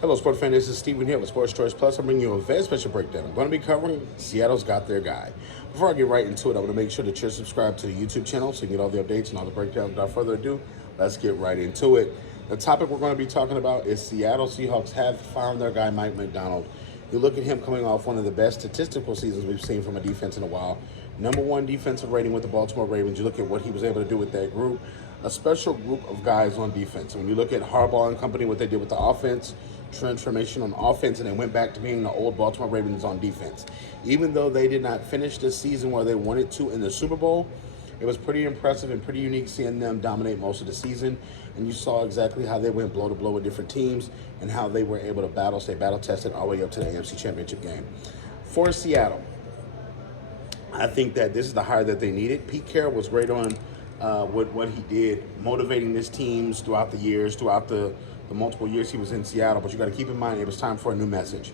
Hello, sports fan. This is Steven here with Sports Choice Plus. I'm bringing you a very special breakdown. I'm going to be covering Seattle's got their guy. Before I get right into it, I'm going to make sure that you're subscribed to the YouTube channel so you can get all the updates and all the breakdowns. Without further ado, let's get right into it. The topic we're going to be talking about is Seattle Seahawks have found their guy, Mike Macdonald. You look at him coming off one of the best statistical seasons we've seen from a defense in a while. #1 defensive rating with the Baltimore Ravens. You look at what he was able to do with that group, a special group of guys on defense. When you look at Harbaugh and company, what they did with the offense, transformation on offense, and then went back to being the old Baltimore Ravens on defense. Even though they did not finish the season where they wanted to in the Super Bowl, it was pretty impressive and pretty unique seeing them dominate most of the season. And you saw exactly how they went blow to blow with different teams and how they were able to stay battle tested all the way up to the AFC Championship game. For Seattle, I think that this is the hire that they needed. Pete Carroll was great on what he did, motivating his teams throughout the years, throughout the multiple years he was in Seattle. But you got to keep in mind it was time for a new message.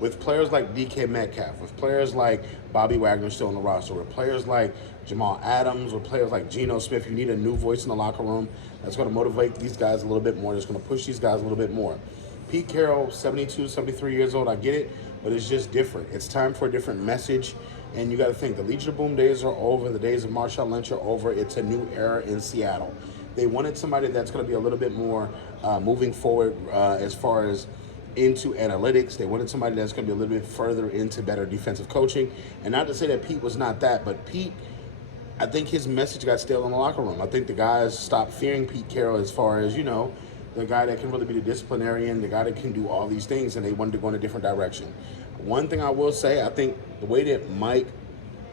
With players like DK Metcalf, with players like Bobby Wagner still on the roster, with players like Jamal Adams, with players like Geno Smith, you need a new voice in the locker room that's going to motivate these guys a little bit more, that's going to push these guys a little bit more. Pete Carroll, 72, 73 years old, I get it, but it's just different. It's time for a different message, and you got to think the Legion of Boom days are over, the days of Marshawn Lynch are over. It's a new era in Seattle. They wanted somebody that's going to be a little bit more moving forward as far as into analytics. They wanted somebody that's going to be a little bit further into better defensive coaching. And not to say that Pete was not that, but Pete, I think his message got stale in the locker room. I think the guys stopped fearing Pete Carroll as far as, the guy that can really be the disciplinarian, the guy that can do all these things, and they wanted to go in a different direction. One thing I will say, I think the way that Mike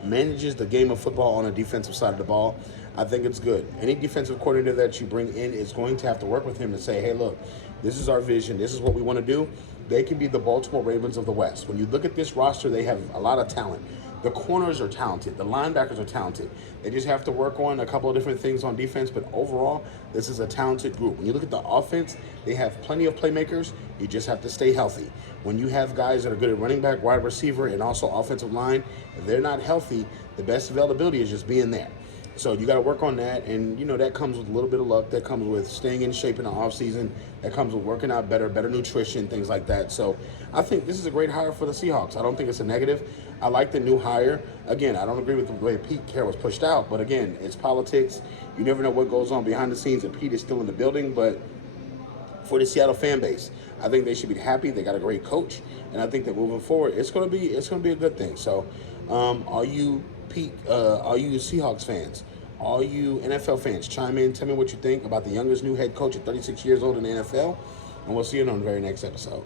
manages the game of football on the defensive side of the ball, I think it's good. Any defensive coordinator that you bring in is going to have to work with him to say, hey, look, this is our vision. This is what we want to do. They can be the Baltimore Ravens of the West. When you look at this roster, they have a lot of talent. The corners are talented. The linebackers are talented. They just have to work on a couple of different things on defense, but overall, this is a talented group. When you look at the offense, they have plenty of playmakers. You just have to stay healthy. When you have guys that are good at running back, wide receiver, and also offensive line, if they're not healthy, the best availability is just being there. So you got to work on that, and that comes with a little bit of luck. That comes with staying in shape in the offseason. That comes with working out better nutrition, things like that. So I think this is a great hire for the Seahawks. I don't think it's a negative. I like the new hire. Again, I don't agree with the way Pete Carroll was pushed out, but again, it's politics. You never know what goes on behind the scenes, and Pete is still in the building. But for the Seattle fan base, I think they should be happy. They got a great coach, and I think that moving forward, it's going to be a good thing. So, are you Seahawks fans? All you NFL fans, chime in. Tell me what you think about the youngest new head coach at 36 years old in the NFL, and we'll see you on the very next episode.